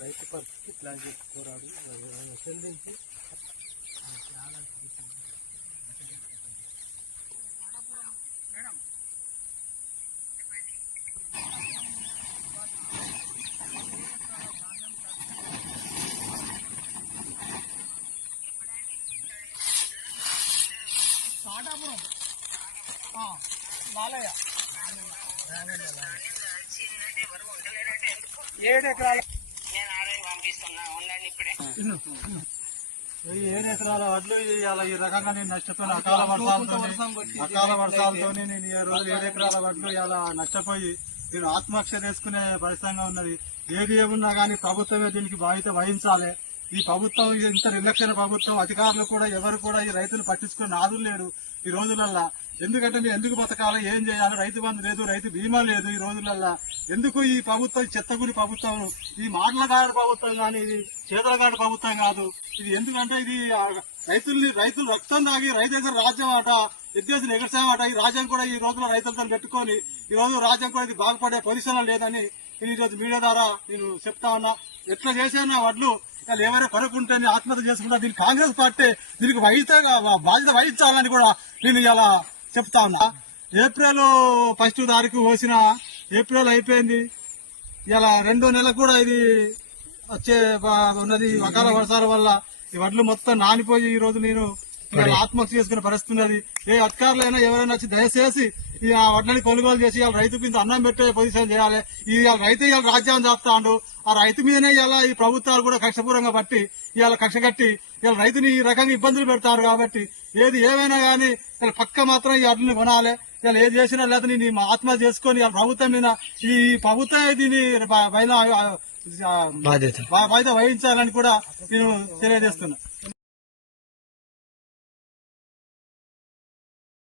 రైతు పరిస్థితి ఇట్లా పోరాడు చెందించి బాలయ్య 7 ఎకరాల 7 ఎకరాల వడ్లు ఇవాళ ఈ రకంగా నేను నష్టపోయిన అకాల వర్షాలతో నేను ఈ రోజు 7 ఎకరాల వడ్లు ఇలా నష్టపోయి నేను ఆత్మహత్య చేసుకునే పరిస్థితిగా ఉన్నది. ఏది ఏమున్నా కానీ ప్రభుత్వమే దీనికి బాధ్యత వహించాలి. ఈ ప్రభుత్వం ఇంత నిర్లక్ష్య ప్రభుత్వం, అధికారులు కూడా ఎవరు కూడా ఈ రైతులు పట్టించుకుని నాదులు లేరు ఈ రోజులల్లా. ఎందుకంటే నేను ఎందుకు బతకాలి, ఏం చేయాలి, రైతు బంధు లేదు, రైతు బీమా లేదు ఈ రోజులల్లా. ఎందుకు ఈ ప్రభుత్వం చెత్తగురి ప్రభుత్వం, ఈ మాటలగాడి ప్రభుత్వం కానీ ఇది చేతలగాడి ప్రభుత్వం కాదు. ఇది ఎందుకంటే ఇది రైతులు రక్తం తాగి రైతు దగ్గర రాజ్యం ఆట విద్యార్థులు ఎగర్చామట. ఈ రాజ్యం కూడా ఈ రోజులో రైతులతో పెట్టుకొని ఈ రోజు రాజ్యం కూడా ఇది బాగుపడే పొజిషన్ లేదని నేను ఈ రోజు మీడియా ద్వారా నేను చెప్తా ఉన్నా. ఎట్లా చేసినా వడ్లు ఎవరో కొనుక్కుంటే ఆత్మహత్య చేసుకుంటా. దీనికి కాంగ్రెస్ పార్టీ దీనికి బాధ్యత వహించాలని కూడా నేను ఇలా చెప్తా ఉన్నా. ఏప్రిల్ 1వ తారీఖు పోసిన ఏప్రిల్ అయిపోయింది. ఇలా 2వ నెల కూడా ఇది వచ్చే ఉన్నది. అకాల వర్షాల వల్ల ఈ వడ్లు మొత్తం నానిపోయి ఈ రోజు నేను ఆత్మహత్య చేసుకునే పరిస్థితి ఉన్నది. ఏ అధికారులైనా ఎవరైనా వచ్చి దయచేసి ఈ వడ్లని కొనుగోలు చేసి ఇవాళ రైతుకు ఇంత అన్నం పెట్టే పొజిషన్ చేయాలి. ఇవాళ రైతు ఇవాళ రాజ్యాన్ని చేస్తాడు. ఆ రైతు మీదనే ఇలా ఈ ప్రభుత్వాలు కూడా కక్షపూరంగా బట్టి ఇవాళ కక్ష కట్టి ఇవాళ రైతుని ఈ రకంగా ఇబ్బందులు పెడతారు. కాబట్టి ఏది ఏమైనా కానీ పక్క మాత్రం ఈ వడ్లని కొనాలి. ఇలా ఏది చేసినా లేదా నేను ఆత్మహత్య చేసుకొని ప్రభుత్వం మీద ఈ ప్రభుత్వం దీని బాధ్యత వహించాలని కూడా నేను తెలియజేస్తున్నా.